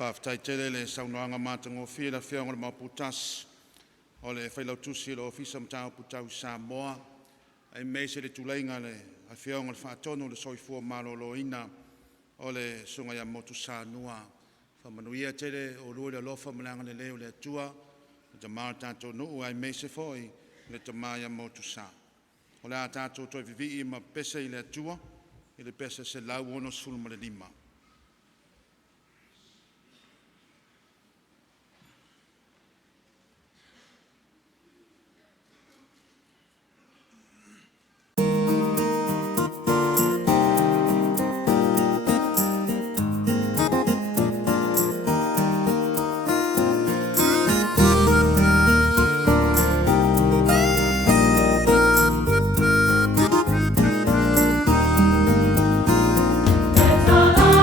Whaftai tere le saunoanga mātango whira whianga le Maputas. O le whailau tusi le ofisa mtau putau Samoa. Ai meise le tulainga le a whianga le whaatono le soifua malolo ina. O le sunga ya motu Sanua. Whamanuia tere o rua le lofa malanga le leo le atua. Le tamā tātou nuu ai meise foi le tamā ya motu Sa. O le a tātou toi vivi i ma pese i le atua. I le pese se lau ono sulma le lima. Te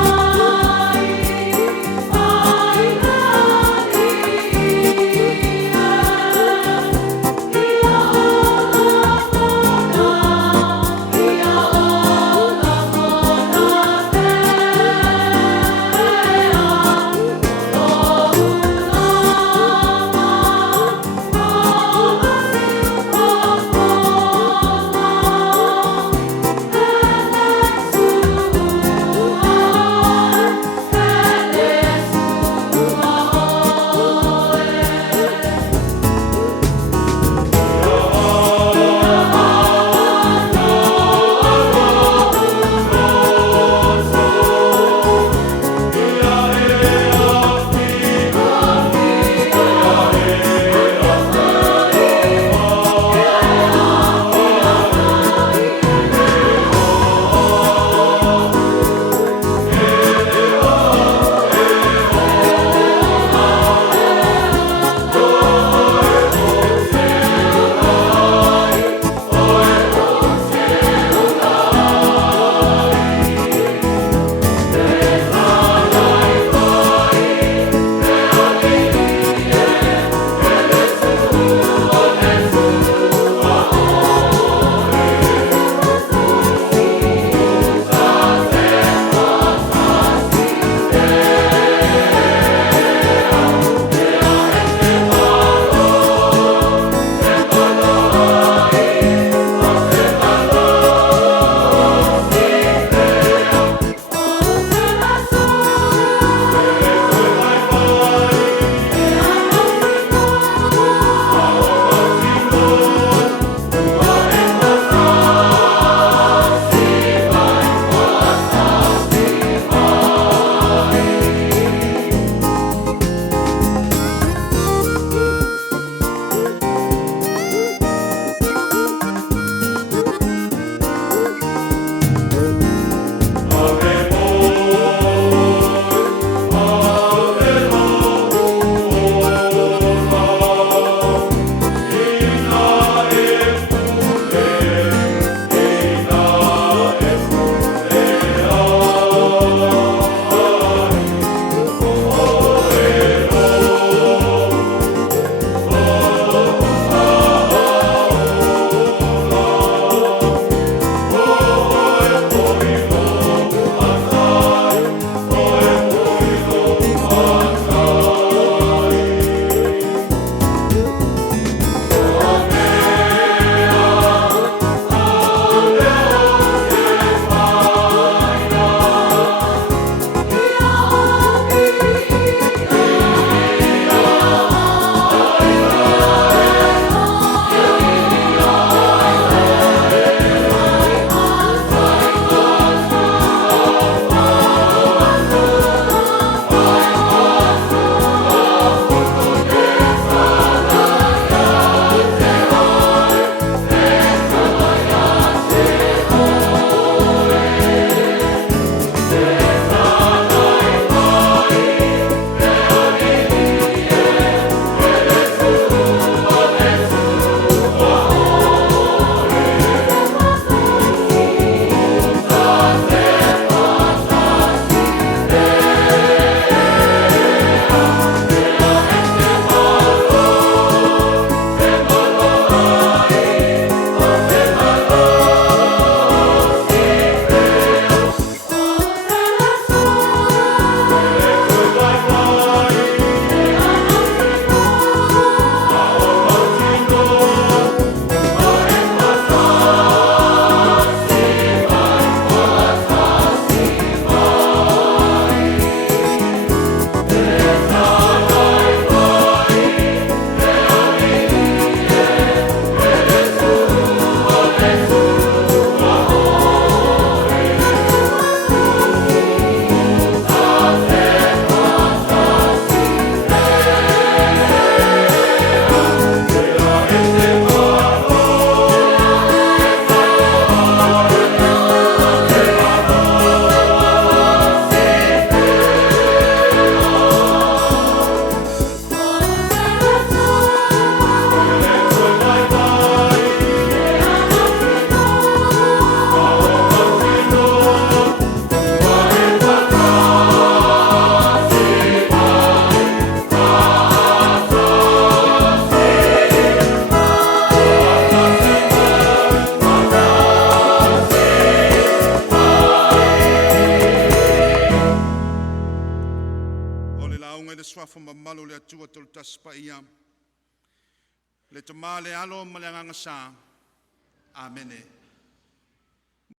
swafa mamalu le atua tolu taspa ia. Le tamale alo ma le anganga sa. Amene.